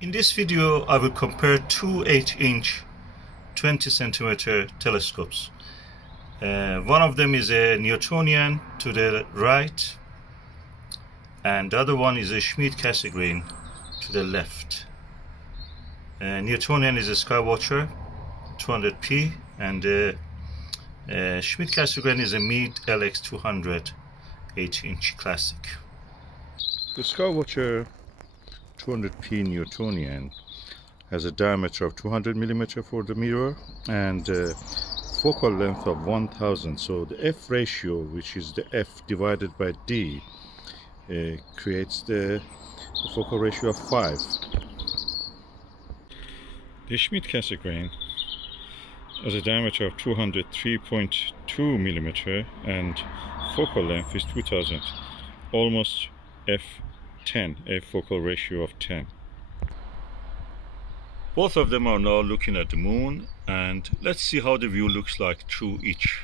In this video, I will compare two 8-inch 20 centimeter telescopes. One of them is a Newtonian to the right, and the other one is a Schmidt-Cassegrain to the left. Newtonian is a Skywatcher 200p, and Schmidt-Cassegrain is a Meade LX200 8-inch classic. The Skywatcher 200p Newtonian has a diameter of 200 mm for the mirror and focal length of 1000. So the f ratio, which is the f divided by d, creates the focal ratio of 5. The Schmidt-Cassegrain has a diameter of 203.2 mm and focal length is 2000, almost f10, a focal ratio of 10. Both of them are now looking at the moon, and let's see how the view looks like through each.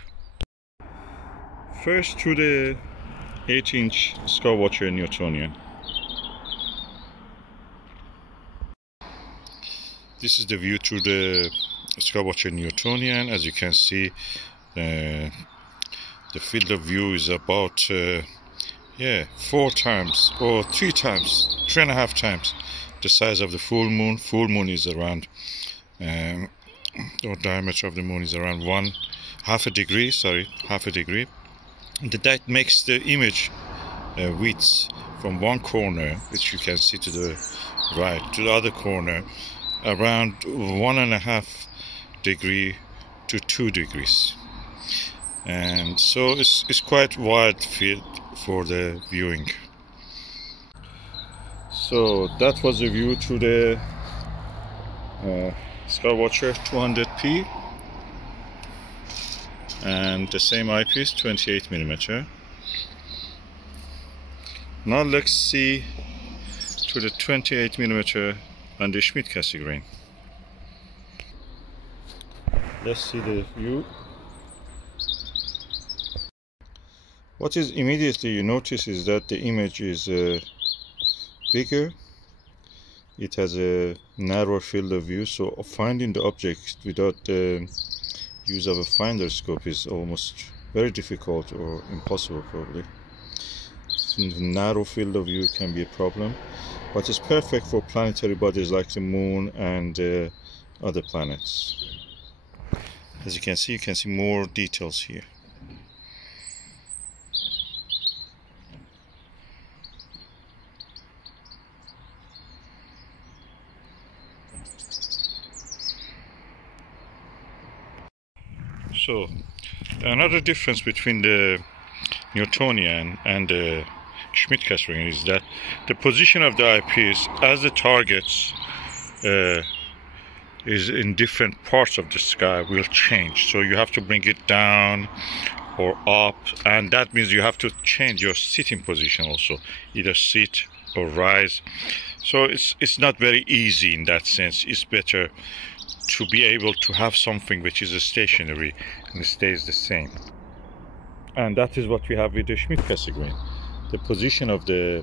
First, through the 8-inch Skywatcher Newtonian. This is the view through the Skywatcher Newtonian. As you can see, the field of view is about 4 times or 3 times, 3.5 times the size of the full moon. Full moon is around, or diameter of the moon is around half a degree. And that makes the image width from one corner, which you can see to the right, to the other corner, around 1.5 degree to 2 degrees. And so it's quite wide field for the viewing. So that was the view through the Skywatcher 200p and the same eyepiece, 28 mm. Now let's see through the 28 mm and the Schmidt-Cassegrain. Let's see the view. What is immediately you notice is that the image is bigger. It has a narrower field of view, so finding the object without the use of a finder scope is almost very difficult or impossible probably. In the narrow field of view can be a problem, but it's perfect for planetary bodies like the moon and other planets. As you can see more details here. So another difference between the Newtonian and the Schmidt-Cassegrain is that the position of the eyepiece as the targets is in different parts of the sky will change. So you have to bring it down or up, and that means you have to change your sitting position also, either sit or rise. So it's not very easy in that sense. It's better to be able to have something which is stationary and stays the same. And that is what we have with the Schmidt-Cassegrain. The position of the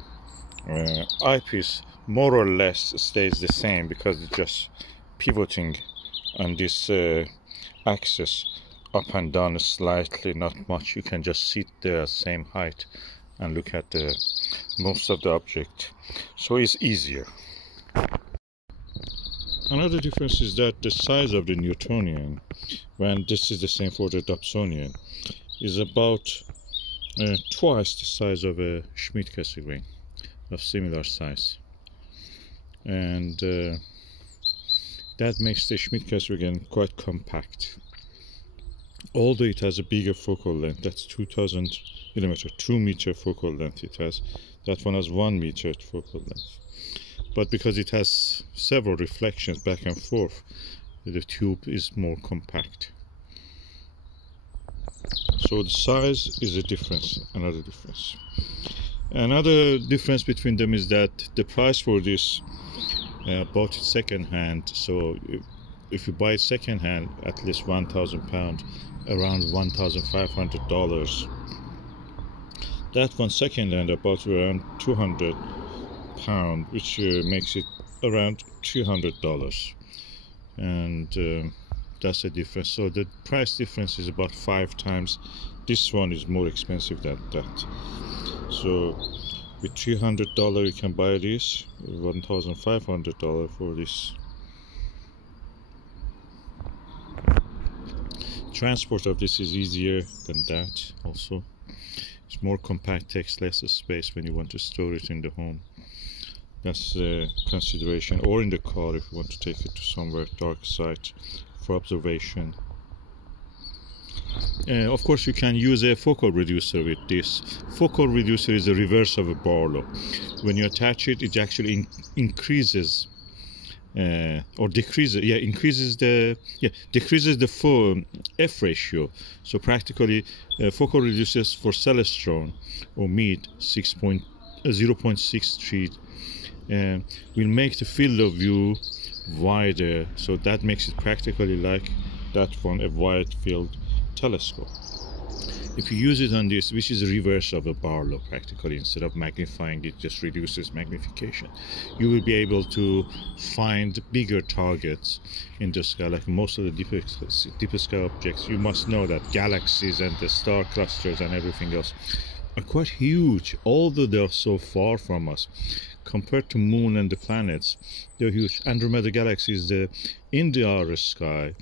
eyepiece more or less stays the same because it's just pivoting on this axis up and down slightly, not much. You can just sit there same height and look at the most of the object, so it's easier. Another difference is that the size of the Newtonian, when this is the same for the Dobsonian, is about twice the size of a Schmidt-Cassegrain of similar size, and that makes the Schmidt-Cassegrain quite compact. Although it has a bigger focal length, that's 2000 mm, 2 meter focal length it has. That one has 1 meter focal length. But because it has several reflections back and forth, the tube is more compact. So the size is a difference, another difference. Another difference between them is that the price for this, bought it second hand. So if you buy it second hand, at least £1,000, around $1,500. That one second hand about around £200, which makes it around $300, and that's the difference. So the price difference is about 5 times. This one is more expensive than that. So with $300 you can buy this, $1,500 for this. Transport of this is easier than that also. It's more compact, takes less space when you want to store it in the home. That's a consideration, or in the car if you want to take it to somewhere dark site for observation. Of course you can use a focal reducer with this. Focal reducer is the reverse of a Barlow. When you attach it, it actually increases or decreases, decreases the f ratio. So practically focal reducers for Celestron or Meade 0.63 will make the field of view wider, so that makes it practically like that one, a wide field telescope. If you use it on this, which is the reverse of a Barlow, practically instead of magnifying it just reduces magnification, you will be able to find bigger targets in the sky. Like most of the deep sky objects, you must know that galaxies and the star clusters and everything else are quite huge, although they are so far from us. Compared to Moon and the planets, they're huge. Andromeda Galaxy is in our sky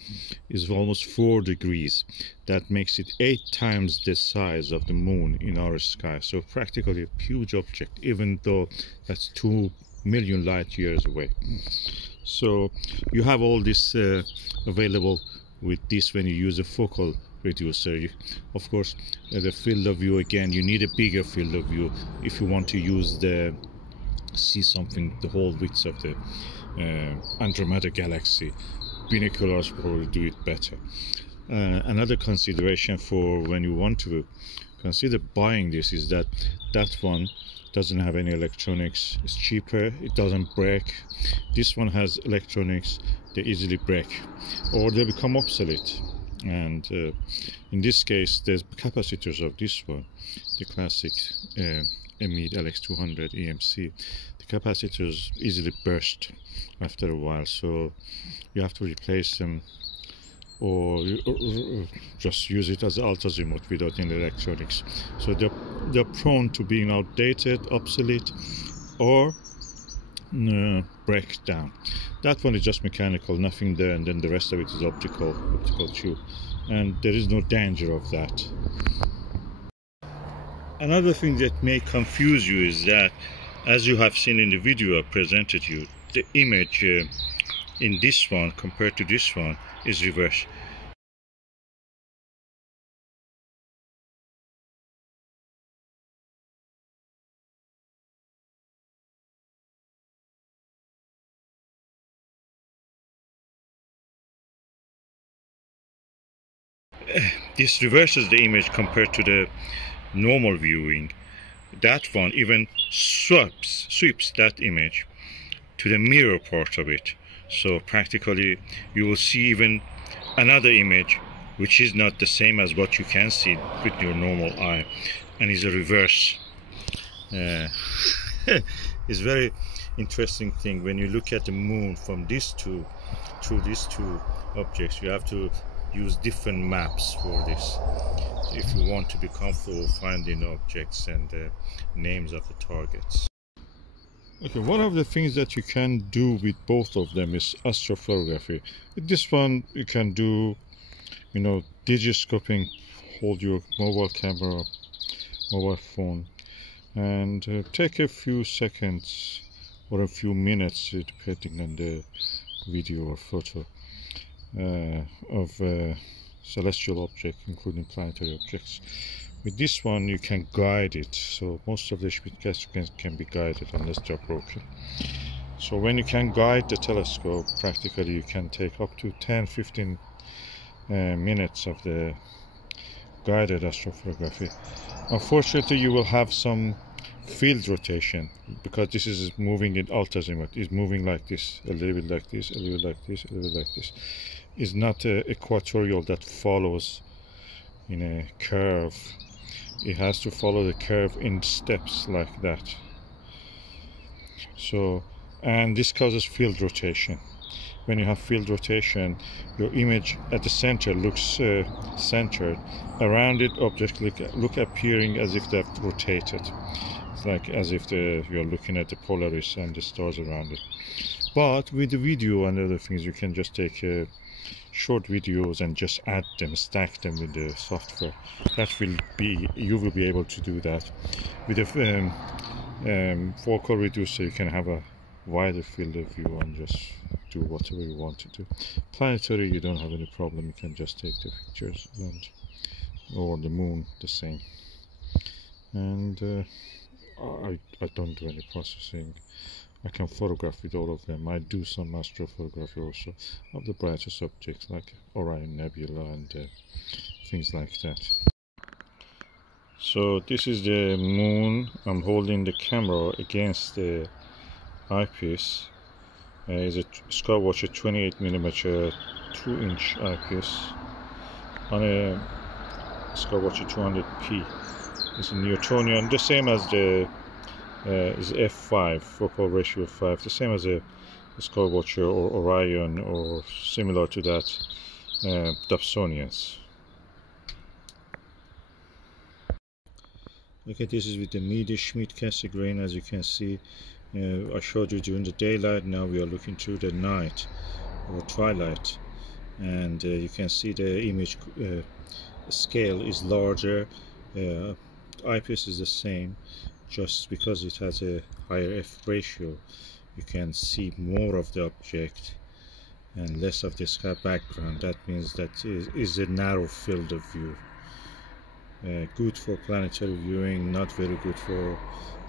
is almost 4 degrees. That makes it 8 times the size of the Moon in our sky. So practically a huge object, even though that's 2 million light years away. So you have all this available with this when you use a focal reducer. Of course, the field of view, again, you need a bigger field of view if you want to use see something the whole width of the Andromeda Galaxy. Binoculars probably do it better. Another consideration for when you want to consider buying this is that one doesn't have any electronics. It's cheaper, it doesn't break. This one has electronics, they easily break or they become obsolete. And in this case, the capacitors of this one, the classic Meade LX200 EMC, the capacitors easily burst after a while, so you have to replace them or just use it as alt azimuth without any electronics. So they're prone to being outdated, obsolete, or break down. That one is just mechanical, nothing there, and then the rest of it is optical tube, and there is no danger of that. Another thing that may confuse you is that, as you have seen in the video I presented you, the image in this one compared to this one is reversed. This reverses the image compared to the normal viewing. That one even sweeps that image to the mirror part of it. So practically you will see even another image which is not the same as what you can see with your normal eye, and is a reverse. It's very interesting thing when you look at the moon from through these two objects. You have to use different maps for this if you want to be comfortable finding objects and names of the targets. Okay, one of the things that you can do with both of them is astrophotography. With this one you can do, digiscoping, hold your mobile camera, mobile phone, and take a few seconds or a few minutes, depending on the video or photo, of celestial objects, including planetary objects. With this one you can guide it, so most of the Schmidt-Cassegrain can be guided unless they're broken. So when you can guide the telescope, practically you can take up to 10-15 minutes of the guided astrophotography. Unfortunately you will have some field rotation because this is moving in alt azimuth. It's moving like this, a little bit like this, a little bit like this, a little bit like this. It's not equatorial that follows in a curve. It has to follow the curve in steps like that. So and this causes field rotation. When you have field rotation, your image at the center looks centered. Around it, objects look appearing as if they've rotated. It's like as if you're looking at the Polaris and the stars around it. But with the video and other things, you can just take short videos and just add them, stack them with the software. You will be able to do that. With a focal reducer, you can have a wider field of view and just do whatever you want to do. Planetary, you don't have any problem. You can just take the pictures, or the moon, the same. And I don't do any processing. I can photograph with all of them. I do some astrophotography also of the brightest objects like Orion Nebula and things like that. So this is the moon. I'm holding the camera against the eyepiece. It's a Skywatcher 28mm 2-inch eyepiece on a Skywatcher 200p. It's a Newtonian, the same as the is f5, focal ratio 5, the same as a Skywatcher or Orion or similar to that Dobsonians. Okay, this is with the Meade Schmidt-Cassegrain. As you can see, I showed you during the daylight. Now we are looking through the night or twilight, and you can see the image scale is larger. Eyepiece is the same, just because it has a higher f ratio. You can see more of the object and less of the sky background. That means that is a narrow field of view. Good for planetary viewing, not very good for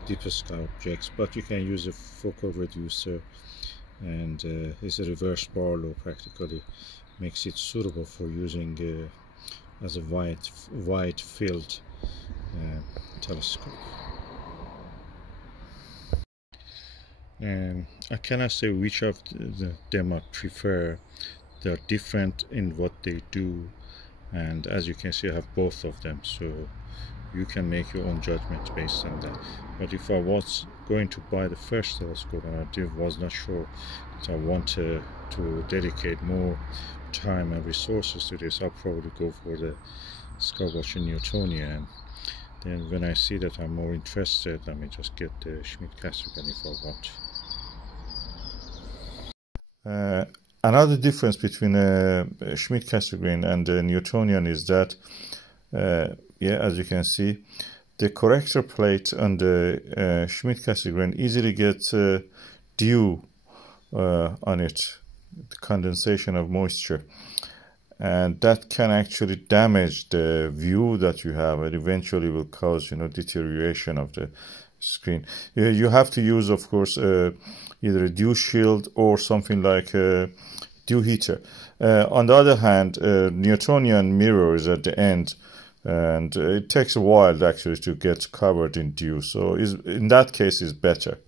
deeper sky objects, but you can use a focal reducer, and it's a reverse Barlow, practically makes it suitable for using as a wide field telescope. I cannot say which of them I prefer. They are different in what they do, and as you can see, I have both of them, so you can make your own judgment based on that. But if I was going to buy the first telescope and I was not sure that I wanted to dedicate more time and resources to this, I'll probably go for the Skywatcher Newtonian. Then when I see that I'm more interested, I may just get the Schmidt-Cassegrain if I want. Another difference between Schmidt-Cassegrain and Newtonian is that, as you can see, the corrector plate on the Schmidt-Cassegrain easily gets dew on it, the condensation of moisture, and that can actually damage the view that you have, and eventually will cause deterioration of the screen. You have to use, of course, either a dew shield or something like a dew heater. On the other hand, Newtonian mirror is at the end, and it takes a while actually to get covered in dew, so in that case is better.